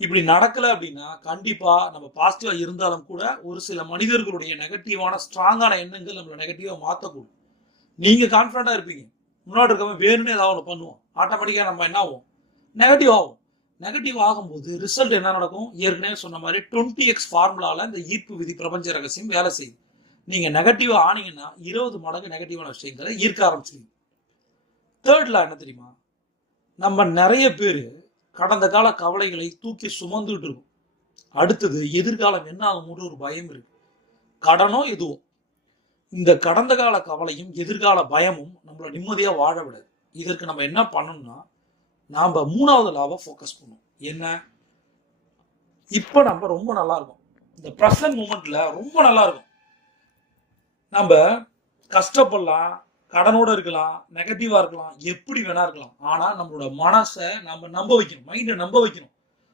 இப்படி நடக்கல அப்படின்னா கண்டிப்பா நம்ம பாசிட்டிவா இருந்தாலும் கூட ஒரு சில மனிதர்களுடைய நெகட்டிவான ஸ்ட்ராங்கான எண்ணங்கள் நம்மளை நெகட்டிவா மாற்றக்கூடும். நீங்க கான்பிடண்டா இருப்பீங்க, முன்னாடி இருக்கவன் வேணும்னு ஏதாவது ஒன்று பண்ணுவோம், ஆட்டோமேட்டிக்கா நம்ம என்ன ஆகும், நெகட்டிவ் ஆகும். நெகட்டிவ் ஆகும்போது ரிசல்ட் என்ன நடக்கும்? ஏற்கனவே சொன்ன மாதிரி 20x ஃபார்முலால இந்த ஈர்ப்பு விதி பிரபஞ்ச ரகசியம் வேலை செய்யுது. நீங்க நெகட்டிவா ஆனீங்கன்னா 20 மடங்கு நெகட்டிவான விஷயங்களை ஈர்க்க ஆரம்பிச்சிருவீங்க. தேர்ட்ல என்ன தெரியுமா, நம்ம நிறைய பேர் கடந்த கால கவலைகளை தூக்கி சுமந்துட்டு இருக்கும். அடுத்தது எதிர்காலம் என்ன ஆகும்னு ஒரு பயம் இருக்கு, கடனோ எதுவோ. இந்த கடந்த கால கவலையும் எதிர்கால பயமும் நம்மள நிம்மதியா வாழ விடாது. இதற்கு நம்ம என்ன பண்ணணும்னா, நாம 3வது லாவை ஃபோக்கஸ் பண்ணணும். என்ன? இப்ப நம்ம ரொம்ப நல்லா இருக்கும், இந்த பிரசன்ட் மூமெண்ட்ல ரொம்ப நல்லா இருக்கும். நம்ம கஷ்டப்படலாம், கடனோட இருக்கலாம், நெகட்டிவா இருக்கலாம், எப்படி வேணா இருக்கலாம். ஆனா நம்மளோட மனசை நம்ம நம்ப வைக்கணும், மைண்டை நம்ப வைக்கணும்.